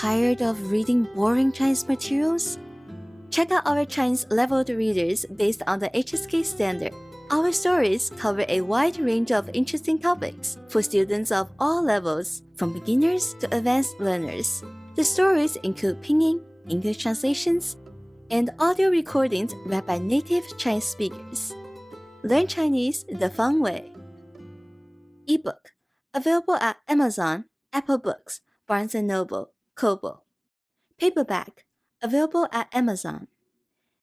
Tired of reading boring Chinese materials? Check out our Chinese leveled readers based on the HSK standard. Our stories cover a wide range of interesting topics for students of all levels, from beginners to advanced learners. The stories include pinyin, English translations, and audio recordings read by native Chinese speakers. Learn Chinese the fun way. Ebook, available at Amazon, Apple Books, Barnes & Noble, Kobo. Paperback, available at Amazon.